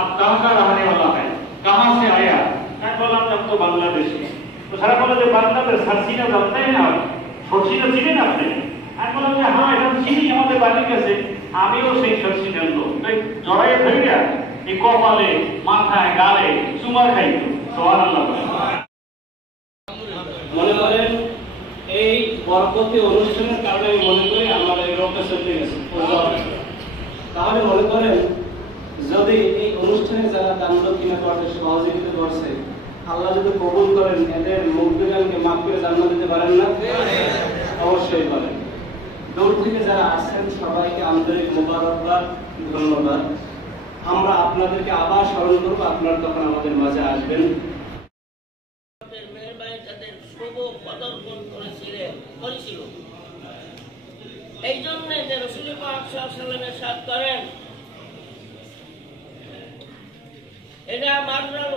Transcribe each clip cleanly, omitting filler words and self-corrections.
आप कहाँ का रहने वाला है, कहाँ से आया? मैं बोला हम तो बांग्लादेशी। तो सारा बोला जो बांग्लादेश हसीना जानते हैं आप, हसीना চিনেন আপনি? আমি বললাম যে হ্যাঁ এটা চিনি, আমাদের বাড়ির কাছে, আমিও সেই হসিনার লোক। তাই জড়াইয়ে ধইরা এই কপালে মাথায় গালে চুমা খাইতো। সুবহানাল্লাহ। মনে করেন এই বরকতি অনুষ্ঠানের কারণে আমি মনে করি আমার এই রোগটা চলে গেছে। তাহলে মনে করেন যদি এই অনুষ্ঠানে যারা দান দক্ষিণা করতে সহযোগিতা করছে, আল্লাহ যদি কবুল করেন, এদের মুক্তিদানকে মাফ করে জান্নাত দিতে পারেন না? অবশ্যই পারেন। দূর থেকে যারা আসছেন সবাইকে আন্তরিক মোবারকবাদ, ধন্যবাদ। আমরা আপনাদেরকে আবার স্মরণ করবো, আপনারা তখন আমাদের মাঝে আসবেন। এই জন্য যে রাসূল পাক সাল্লাল্লাহু আলাইহি ওয়াসাল্লামের সাথ করেন, এটা মানলাম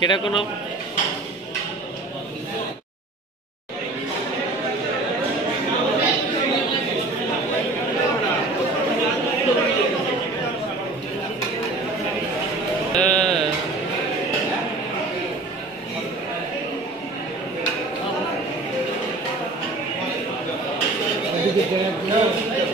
কেটা কোনো Gracias.